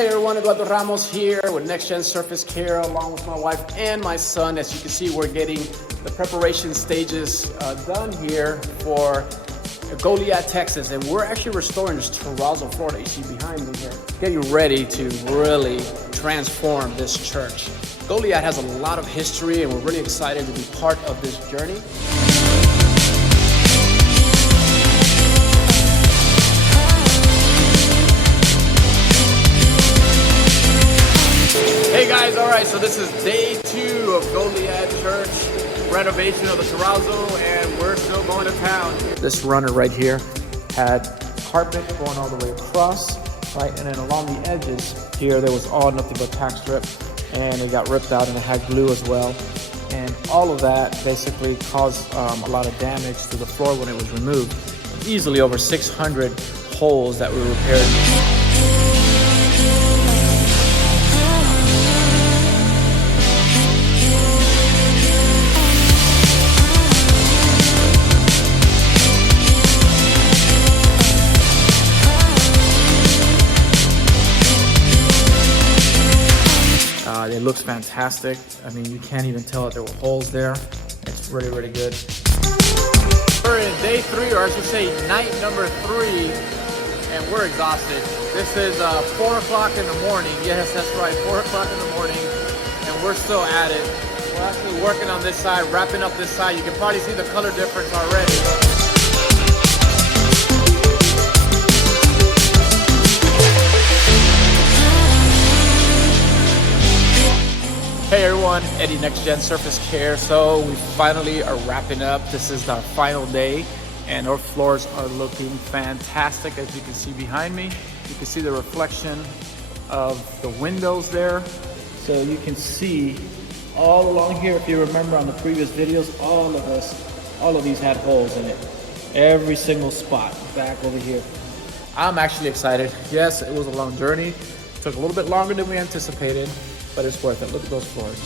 Hey everyone, Eduardo Ramos here with NextGen Surface Care along with my wife and my son. As you can see, we're getting the preparation stages done here for Goliad, Texas. And we're actually restoring this Terrazzo floor that you see behind me here. Getting ready to really transform this church. Goliad has a lot of history and we're really excited to be part of this journey. Hey guys, all right, so this is day 2 of Goliad Church, renovation of the Terrazzo, and we're still going to town. This runner right here had carpet going all the way across, right? And then along the edges here, there was all nothing but tack strip, and it got ripped out and it had glue as well. And all of that basically caused a lot of damage to the floor when it was removed. Easily over 600 holes that were repaired. It looks fantastic. I mean, you can't even tell that there were holes there. It's really, really good. We're in day 3, or I should say night number 3, and we're exhausted. This is 4 o'clock in the morning. Yes, that's right, 4 o'clock in the morning, and we're still at it. We're actually working on this side, wrapping up this side. You can probably see the color difference already. Hey everyone, Eddie, NextGen Surface Care. So we finally are wrapping up. This is our final day and our floors are looking fantastic. As you can see behind me, you can see the reflection of the windows there. So you can see all along here, if you remember on the previous videos, all of these had holes in it. Every single spot back over here. I'm actually excited. Yes, it was a long journey. It took a little bit longer than we anticipated, but it's worth it. Look at those floors.